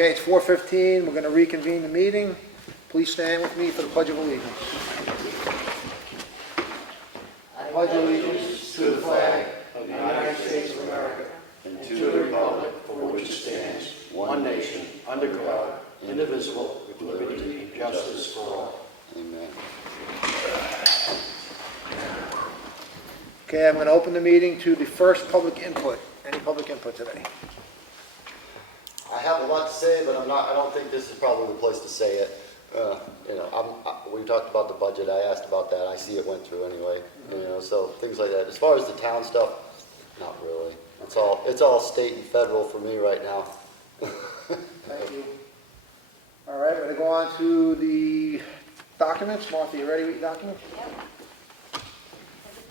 Okay, it's 4:15. We're going to reconvene the meeting. Please stand with me for the Pledge of Allegiance. I pledge allegiance to the flag of the United States of America and to the republic for which it stands, one nation, under God, indivisible, with liberty and justice for all. Amen. Okay, I'm going to open the meeting to the first public input. Any public input today? I have a lot to say, but I don't think this is probably the place to say it. We talked about the budget. I asked about that. I see it went through anyway. So things like that. As far as the town stuff, not really. It's all state and federal for me right now. Thank you. All right, we're going to go on to the documents. Martha, you ready with your documents? Yep.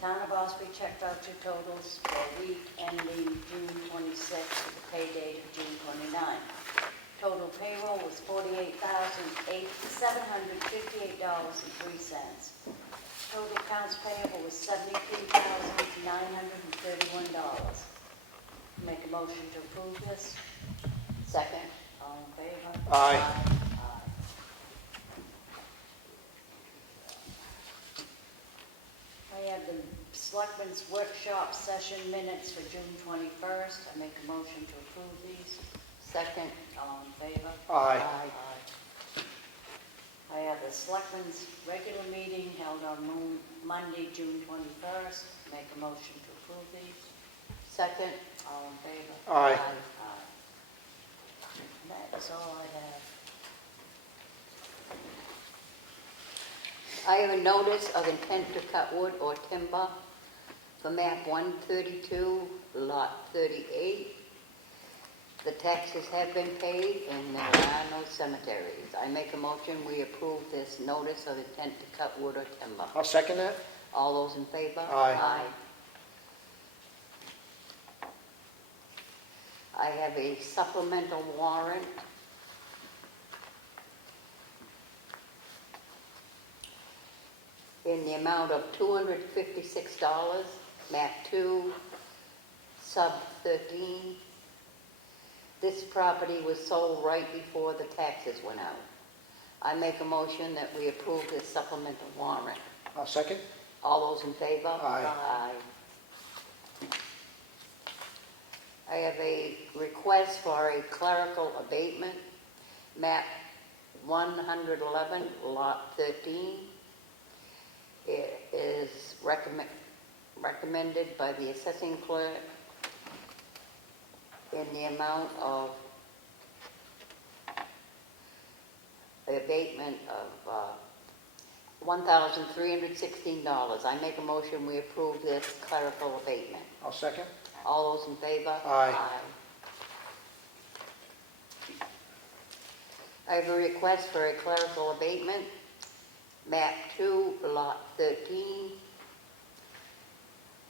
The town of Ossipee checked out your totals for week ending June 26th with the pay date of June 29th. Total payroll was $48,758.03. Total accounts payable was $73,931. Make a motion to approve this. Second. All in favor? Aye. I have the Selectmen's workshop session minutes for June 21st. I make a motion to approve these. Second. All in favor? Aye. I have the Selectmen's regular meeting held on Monday, June 21st. Make a motion to approve these. Second. All in favor? Aye. And that is all I have. I have a notice of intent to cut wood or timber for map 132, lot 38. The taxes have been paid and there are no cemeteries. I make a motion we approve this notice of intent to cut wood or timber. I'll second that. All those in favor? Aye. I have a supplemental warrant in the amount of $256, map 2, sub 13. This property was sold right before the taxes went out. I make a motion that we approve this supplemental warrant. I'll second. All those in favor? Aye. I have a request for a clerical abatement, map 111, lot 13. It is recommended by the assessing clerk in the amount of abatement of $1,316. I make a motion we approve this clerical abatement. I'll second. All those in favor? Aye. I have a request for a clerical abatement, map 2, lot 13,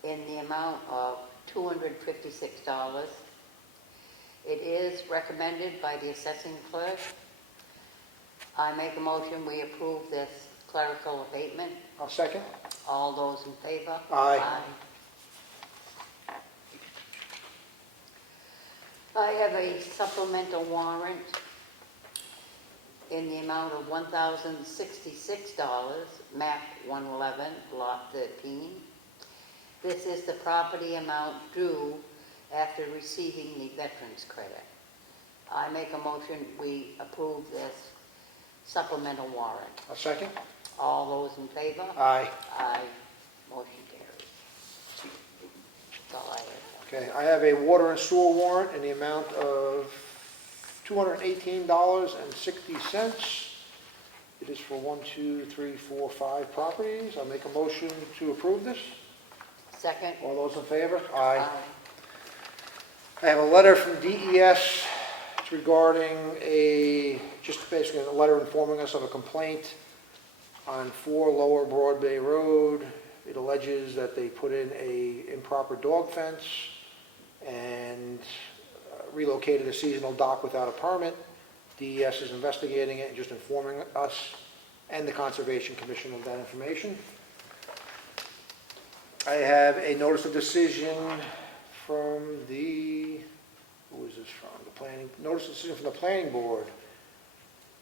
in the amount of $256. It is recommended by the assessing clerk. I make a motion we approve this clerical abatement. I'll second. All those in favor? Aye. I have a supplemental warrant in the amount of $1,066, map 111, lot 13. This is the property amount due after receiving the veterans credit. I make a motion we approve this supplemental warrant. I'll second. All those in favor? Aye. Aye. Motion carries. That's all I have. Okay, I have a water and sewer warrant in the amount of $218.60. It is for 1, 2, 3, 4, 5 properties. I'll make a motion to approve this. Second. All those in favor? Aye. I have a letter from DES. It's regarding just basically a letter informing us of a complaint on 4 Lower Broad Bay Road. It alleges that they put in a improper dog fence and relocated a seasonal dock without a permit. DES is investigating it and just informing us and the Conservation Commission of that information. I have a notice of decision from the Who is this from? The planning, notice of decision from the planning board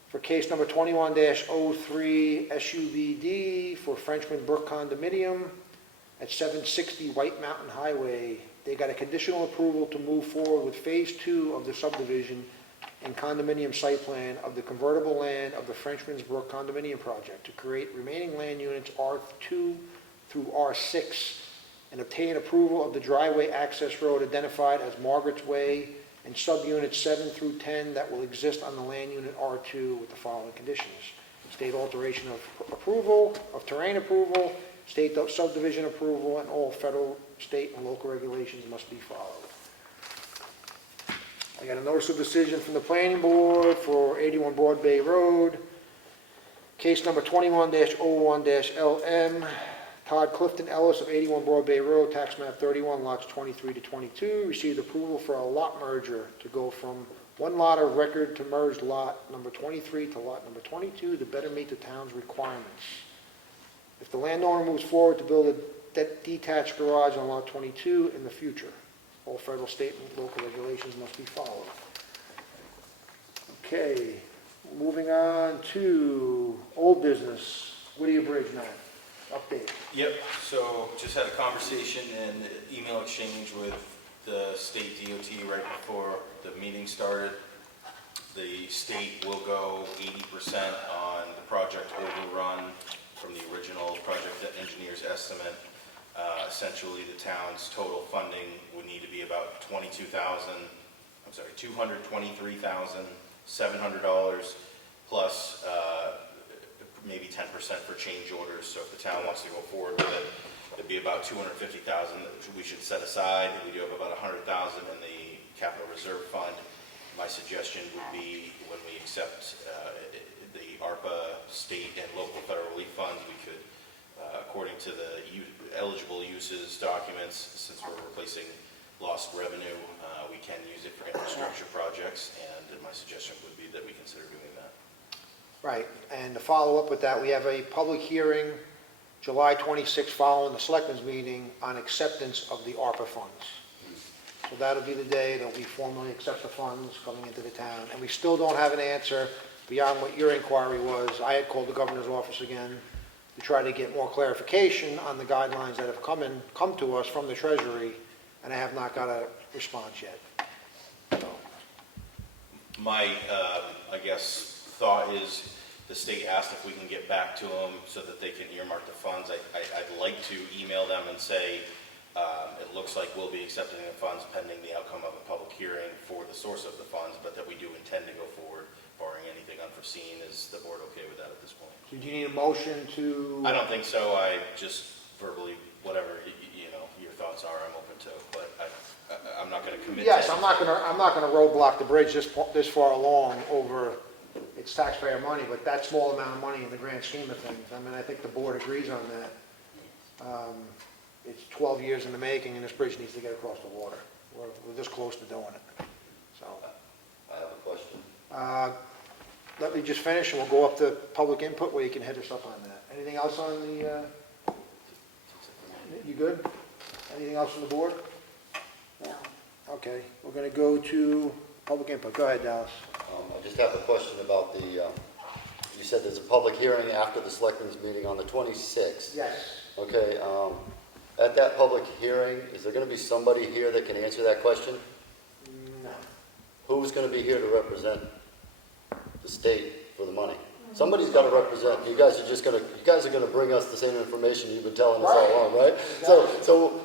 for case number 21-03 SUVD for Frenchman Brook condominium at 760 White Mountain Highway. They got a conditional approval to move forward with phase 2 of the subdivision and condominium site plan of the convertible land of the Frenchman's Brook condominium project to create remaining land units R2 through R6 and obtain approval of the driveway access road identified as Margaret's Way and subunits 7 through 10 that will exist on the land unit R2 with the following conditions. State alteration of approval, of terrain approval, state subdivision approval, and all federal, state, and local regulations must be followed. I got a notice of decision from the planning board for 81 Broad Bay Road, case number 21-01-LM, Todd Clifton Ellis of 81 Broad Bay Road, tax map 31, lots 23 to 22, received approval for a lot merger to go from one lot of record to merged lot number 23 to lot number 22 to better meet the town's requirements. If the landowner moves forward to build a detached garage on lot 22 in the future, all federal, state, and local regulations must be followed. Okay, moving on to old business, Whittier Bridge now. Update. Yep, so just had a conversation and email exchange with the state DOT right before the meeting started. The state will go 80% on the project overrun from the original project engineer's estimate. Essentially, the town's total funding would need to be about $223,700 plus maybe 10% for change orders. So if the town wants to go forward with it, it'd be about $250,000 that we should set aside. We do have about $100,000 in the capital reserve fund. My suggestion would be when we accept the ARPA state and local federal relief funds, we could, according to the eligible uses documents, since we're replacing lost revenue, we can use it for infrastructure projects, and my suggestion would be that we consider doing that. Right, and to follow up with that, we have a public hearing July 26th following the Selectmen's meeting on acceptance of the ARPA funds. So that'll be the day that we formally accept the funds coming into the town, and we still don't have an answer beyond what your inquiry was. I had called the governor's office again to try to get more clarification on the guidelines that have come to us from the Treasury, and I have not got a response yet. So. My, I guess, thought is the state asked if we can get back to them so that they can earmark the funds. I'd like to email them and say, it looks like we'll be accepting the funds pending the outcome of a public hearing for the source of the funds, but that we do intend to go forward, barring anything unforeseen. Is the board okay with that at this point? So do you need a motion to? I don't think so. I just verbally, whatever, your thoughts are, I'm open to, but I'm not going to commit. Yes, I'm not going to roadblock the bridge this far along over its taxpayer money, but that small amount of money in the grand scheme of things. I mean, I think the board agrees on that. It's 12 years in the making, and this bridge needs to get across the water. We're this close to doing it. So, I have a question. let me just finish, and we'll go up to public input where you can hit us up on that. Anything else on the? You good? Anything else on the board? No. Okay, we're going to go to public input. Go ahead, Dallas. I just have a question about the, you said there's a public hearing after the Selectmen's meeting on the 26th. Yes. Okay, at that public hearing, is there going to be somebody here that can answer that question? No. Who's going to be here to represent the state for the money? Somebody's got to represent. You guys are going to bring us the same information you've been telling us all along, right? So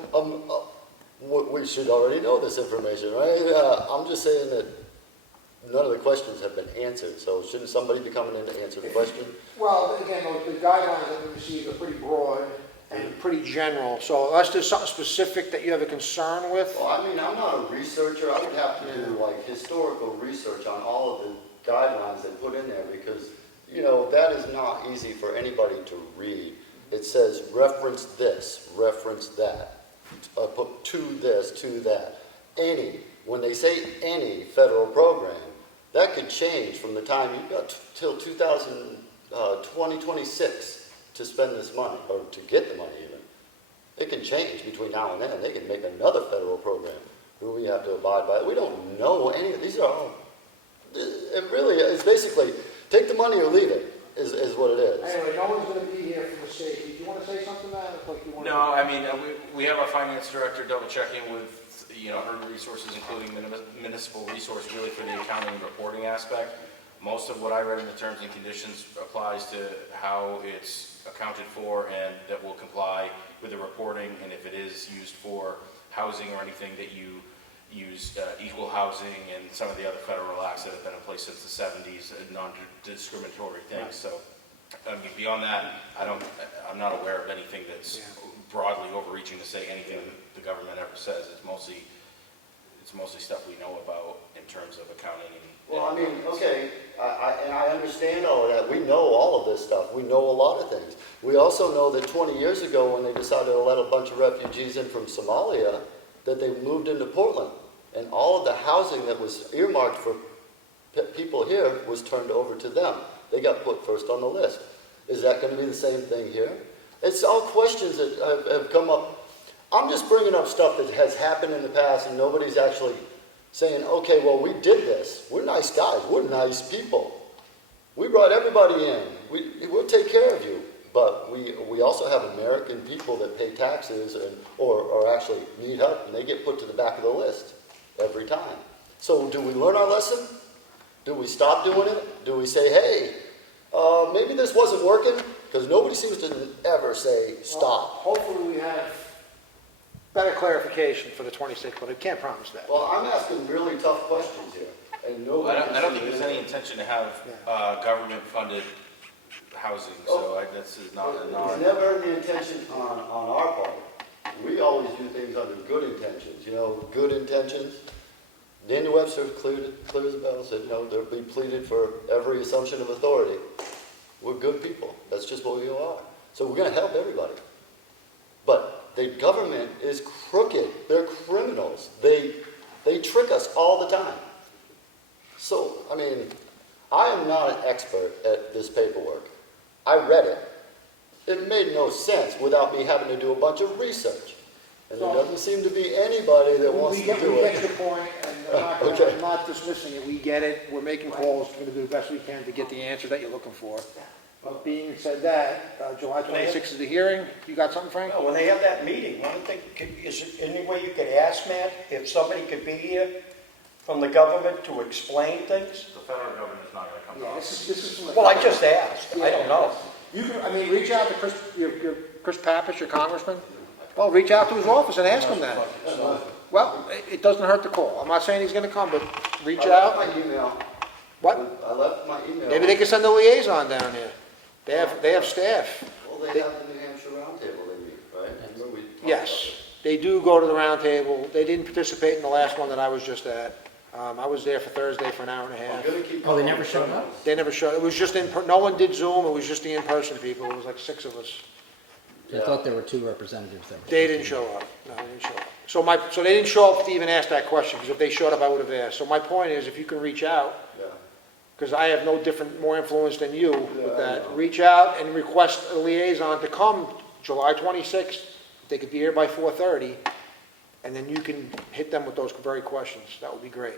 we should already know this information, right? I'm just saying that none of the questions have been answered, so shouldn't somebody be coming in to answer the question? Well, again, the guidelines that we received are pretty broad and pretty general, so unless there's something specific that you have a concern with. Well, I mean, I'm not a researcher. I would have to do like historical research on all of the guidelines they put in there because, that is not easy for anybody to read. It says reference this, reference that, put to this, to that. Any, when they say any federal program, that could change from the time you've got till 2026 to spend this money, or to get the money even. It can change between now and then. They can make another federal program. we have to abide by. We don't know any of these are all, it really is basically, take the money or leave it, is what it is. Anyway, no one's gonna be here from the state. Do you wanna say something, Matt? Look like you wanna- No, I mean, we have our finance director double checking with, her resources, including municipal resource, really for the accounting and reporting aspect. Most of what I read in the terms and conditions applies to how it's accounted for and that will comply with the reporting, and if it is used for housing or anything, that you use equal housing and some of the other federal acts that have been in place since the 70s, non-discriminatory things. So, I mean, beyond that, I'm not aware of anything that's broadly overreaching to say anything the government ever says. It's mostly stuff we know about in terms of accounting and. Well, I mean, okay, and I understand all of that. We know all of this stuff. We know a lot of things. We also know that 20 years ago, when they decided to let a bunch of refugees in from Somalia, that they moved into Portland. And all of the housing that was earmarked for people here was turned over to them. They got put first on the list. Is that going to be the same thing here? It's all questions that have come up. I'm just bringing up stuff that has happened in the past, and nobody's actually saying, okay, well, we did this. We're nice guys. We're nice people. We brought everybody in. We'll take care of you. But we also have American people that pay taxes or actually need help, and they get put to the back of the list every time. So do we learn our lesson? Do we stop doing it? Do we say, hey, maybe this wasn't working? Because nobody seems to ever say stop. Well, hopefully we have better clarification for the 26th, but I can't promise that. Well, I'm asking really tough questions here. And nobody I don't think seems there's to- any intention to have government-funded housing, so this is not. It's never the intention on our part. We always do things under good intentions, good intentions. Daniel Webster clears the bell, said, they'll be pleaded for every assumption of authority. We're good people. That's just what we are. So we're going to help everybody. But the government is crooked. They're criminals. They trick us all the time. So, I mean, I am not an expert at this paperwork. I read it. It made no sense without me having to do a bunch of research. And there doesn't seem to be anybody that wants to do We get it. your point, and I'm not dismissing it. We get it. We're making calls. We're going to do the best we can to get the answer that you're looking for. But being said that, July 26th is the hearing. You got something, Frank? No, when they have that meeting, I don't think, is there any way you could ask, Matt, if somebody could be here from the government to explain things? The federal government is not going to come to Yeah, us. this is from the. Well, I just asked. I don't know. You can, reach out to Chris Pappas, your congressman. Well, reach out to his office and ask him that. Well, it doesn't hurt to call. I'm not saying he's going to come, but reach I out. left my email. What? I left my email. Maybe they can send a liaison down there. They have staff. Well, they have the New Hampshire Roundtable they meet, right? Remember we talked about Yes, they do go to the roundtable. They didn't participate in the last one that I was just at. I was there for Thursday for an hour and a it. I'm half. gonna keep. Oh, they calling never showed them. up? They never showed, it was just no one did Zoom, it was just the in-person people. It was like 6 of us. I thought there were 2 representatives there. They didn't show up. No, they didn't show up. So they didn't show up to even ask that question, because if they showed up, I would have asked. So my point is, if you can reach out, Yeah. because I have more influence than you with Yeah, I that, know. reach out and request a liaison to come July 26th. They could be here by 4:30, and then you can hit them with those very questions. That would be great.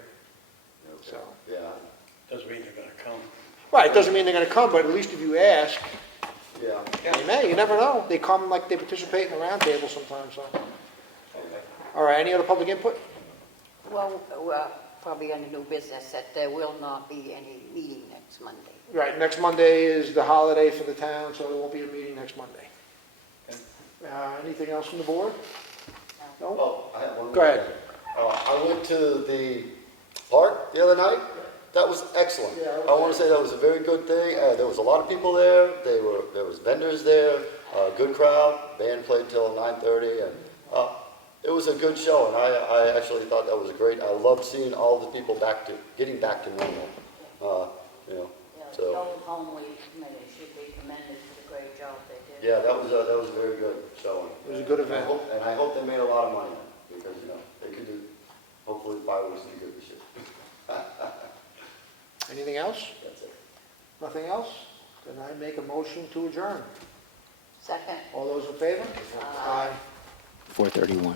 Okay. So, Yeah. Doesn't mean they're gonna come. right, it doesn't mean they're gonna come, but at least if you ask, Yeah. they may, you never know. They come like they participate in the roundtable sometimes, so. All right, any other public input? Well, probably on the new business, that there will not be any meeting next Monday. Right, next Monday is the holiday for the town, so there won't be a meeting next Monday. Anything else from the board? No? Oh, I have one. Go more ahead. thing. I went to the park the other night. That was excellent. Yeah, I want to say that was a very good thing. There was a lot of people there. There was vendors there. Good crowd. Band played till 9:30, and it was a good show. And I actually thought that was great. I loved seeing all the people getting back to normal. The So Old Home Week Committee should be commended for the great job they did. yeah, that was a very good showing. It was a good And event. I hope they made a lot of money on it, because they could do. Hopefully, fireworks do good this year. Anything else? That's it. Nothing else? Then I make a motion to adjourn. Second. All those in favor? Aye. 4:31.